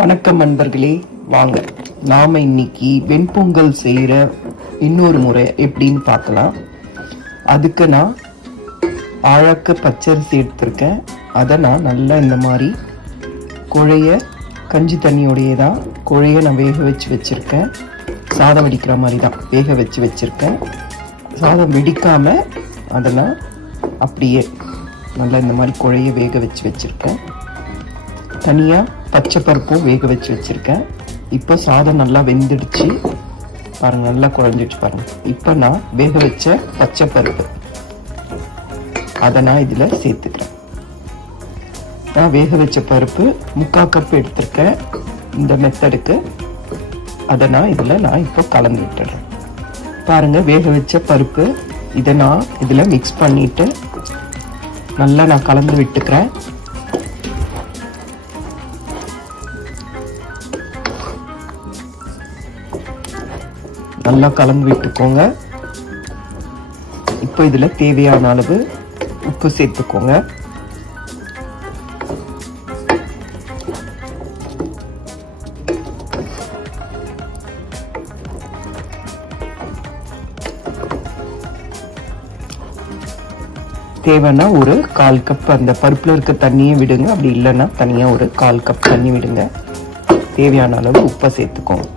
வணக்கம் நண்பர்களே, வாங்க நாம இன்னைக்கு வெண்பொங்கல் செய்யற இன்னொரு முறை எப்படின்னு பார்க்கலாம். அதுக்கு நான் ஆழக்க பச்சரிசி எடுத்திருக்கேன். அதை நான் நல்லா இந்த மாதிரி குழைய கஞ்சி தண்ணியோடையே தான் குழைய நான் வேக வச்சு வச்சிருக்கேன். சாதம் வெடிக்கிற மாதிரி தான் வேக வச்சு வச்சிருக்கேன். சாதம் வெடிக்காம அதை நான் அப்படியே நல்லா இந்த மாதிரி குழைய வேக வச்சு வச்சிருக்கேன். தனியாக பச்சை பருப்பும் வேக வச்சு வச்சுருக்கேன். இப்போ சாதம் நல்லா வெந்துடுச்சு பாருங்க, நல்லா குழஞ்சிடுச்சு பாருங்க. இப்போ நான் வேக வச்ச பச்சை பருப்பு அதை நான் இதில் சேர்த்துக்கிறேன். நான் வேக வச்ச பருப்பு 3/4 கப் எடுத்திருக்கேன். இந்த மெத்தடுக்கு அதை நான் இப்போ கலந்து விட்டுறேன். பாருங்க, வேக வச்ச பருப்பு இதை நான் இதில் மிக்ஸ் பண்ணிட்டு நல்லா நான் கலந்து விட்டுக்கிறேன். நல்லா கலந்து விட்டுக்கோங்க. இப்போ இதுல தேவையான அளவு உப்பு சேர்த்துக்கோங்க. தேவைன்னா ஒரு 1/4 கப் அந்த பருப்புல இருக்க தண்ணியை விடுங்க. அப்படி இல்லைன்னா தனியா ஒரு 1/4 கப் தண்ணி விடுங்க. தேவையான அளவு உப்பை சேர்த்துக்கோங்க.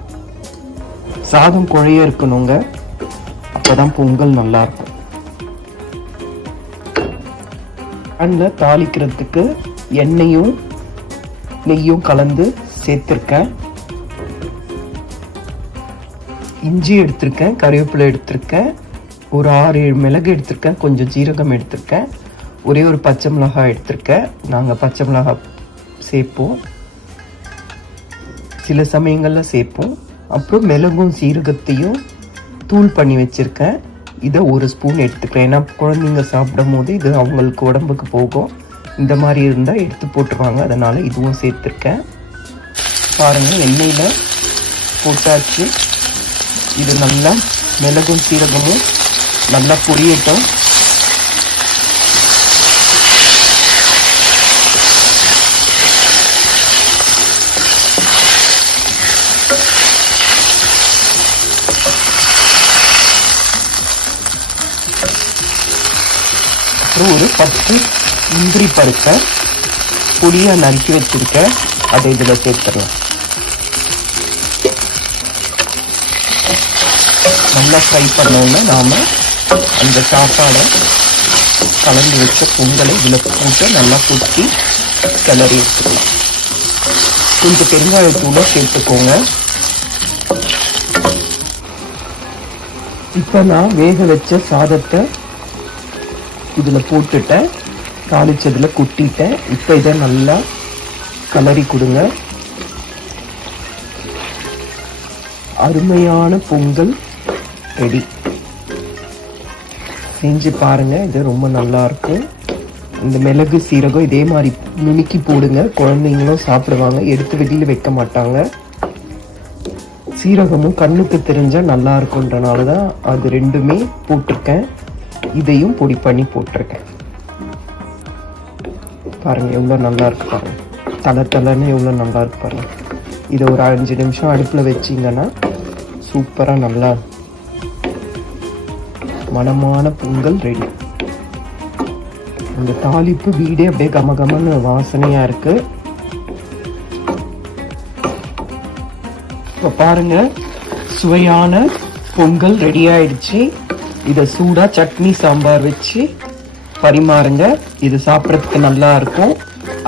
சாதம் குழைய இருக்கணுங்க, அப்பதான் பொங்கல் நல்லா இருக்கும். அதில் தாளிக்கிறதுக்கு எண்ணெயும் நெய்யும் கலந்து சேர்த்திருக்கேன். இஞ்சி எடுத்திருக்கேன், கறிவேப்பிலை எடுத்திருக்கேன், ஒரு 6-7 மிளகு எடுத்திருக்கேன், கொஞ்சம் ஜீரகம் எடுத்திருக்கேன், ஒரே ஒரு பச்சை மிளகாய் எடுத்திருக்கேன். நாங்கள் பச்சை மிளகாய் சேர்ப்போம், சில சமயங்கள்ல சேர்ப்போம். அப்புறம் மிளகும் சீரகத்தையும் தூள் பண்ணி வச்சிருக்கேன். இதை 1 ஸ்பூன் எடுத்துக்கிறேன். ஏன்னா குழந்தைங்க சாப்பிடும் போது இது அவங்களுக்கு உடம்புக்கு போகும். இந்த மாதிரி இருந்தால் எடுத்து போட்டுருவாங்க, அதனால இதுவும் சேர்த்துருக்கேன். பாருங்கள், எண்ணெயில் போட்டாச்சு. இது நல்லா மிளகும் சீரகமும் நல்லா பொரியட்டும். ஒரு 10 முந்திரி பருப்பை பொடியாக நறுக்கி வச்சிருக்கேன். அதை இதில் சேர்த்துடலாம். நல்லா ஃப்ரை பண்ணோன்னா நாம் அந்த சாப்பாடை கலந்து வச்ச பொங்கலை இதில் போட்டு நல்லா கொட்டி கிளறி எடுத்துக்கலாம். கொஞ்சம் பெருங்காயத்தூளை சேர்த்துக்கோங்க. இப்போ நான் வேக வச்ச சாதத்தை இதில் போட்டுட்டேன், தாளிச்சதில் கொட்டிட்டேன். இப்போ இதை நல்லா கலரி கொடுங்க. அருமையான பொங்கல் ரெடி. செஞ்சு பாருங்க, இது ரொம்ப நல்லா இருக்கும். இந்த மிளகு சீரகம் இதே மாதிரி நுணுக்கி போடுங்க, குழந்தைங்களும் சாப்பிடுவாங்க, எடுத்து வெளியில் வைக்க மாட்டாங்க. சீரகமும் கண்ணுக்கு தெரிஞ்சால் நல்லா இருக்குன்றனால தான் அது ரெண்டுமே போட்டிருக்கேன். இதையும் பொடி பண்ணி போட்டிருக்கேன். பாருங்க எவ்வளோ நல்லா இருக்கு பாருங்க, தலைன்னு எவ்வளோ நல்லா இருக்கு பாருங்க. இதை ஒரு 5 நிமிஷம் அடுப்பில் வச்சிங்கன்னா சூப்பராக நல்லா மணமான பொங்கல் ரெடி. இந்த தாளிப்பு வீடே அப்படியே கமகமன்னு வாசனையாக இருக்கு. இப்போ பாருங்க, சுவையான பொங்கல் ரெடி ஆயிடுச்சு. இதை சூடாக சட்னி சாம்பார் வச்சு பரிமாறுங்க. இது சாப்பிட்றதுக்கு நல்லா இருக்கும்.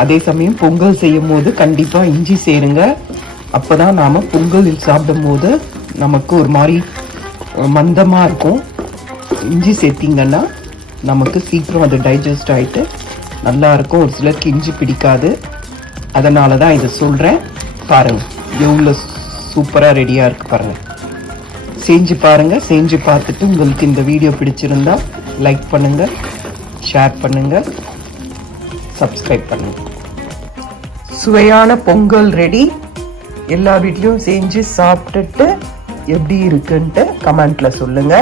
அதே சமயம் பொங்கல் செய்யும் போது கண்டிப்பாக இஞ்சி சேருங்க. அப்போ தான் நாம் பொங்கல் சாப்பிடும் போது நமக்கு ஒரு மாதிரி மந்தமாக இருக்கும். இஞ்சி சேர்த்திங்கன்னா நமக்கு சீக்கிரம் அது டைஜஸ்ட் ஆகிட்டு நல்லா இருக்கும். ஒரு சிலருக்கு இஞ்சி பிடிக்காது, அதனால தான் இதை சொல்கிறேன். பாருங்கள் எவ்வளோ சூப்பராக ரெடியாக இருக்குது பாருங்கள். செஞ்சு பாருங்க. செஞ்சு பார்த்துட்டு உங்களுக்கு இந்த வீடியோ பிடிச்சிருந்தா லைக் பண்ணுங்க, ஷேர் பண்ணுங்க, சப்ஸ்கிரைப் பண்ணுங்க. சுவையான பொங்கல் ரெடி. எல்லா வீட்லயும் செஞ்சு சாப்பிட்டுட்டு எப்படி இருக்குன்ட்டு கமெண்ட்ல சொல்லுங்க.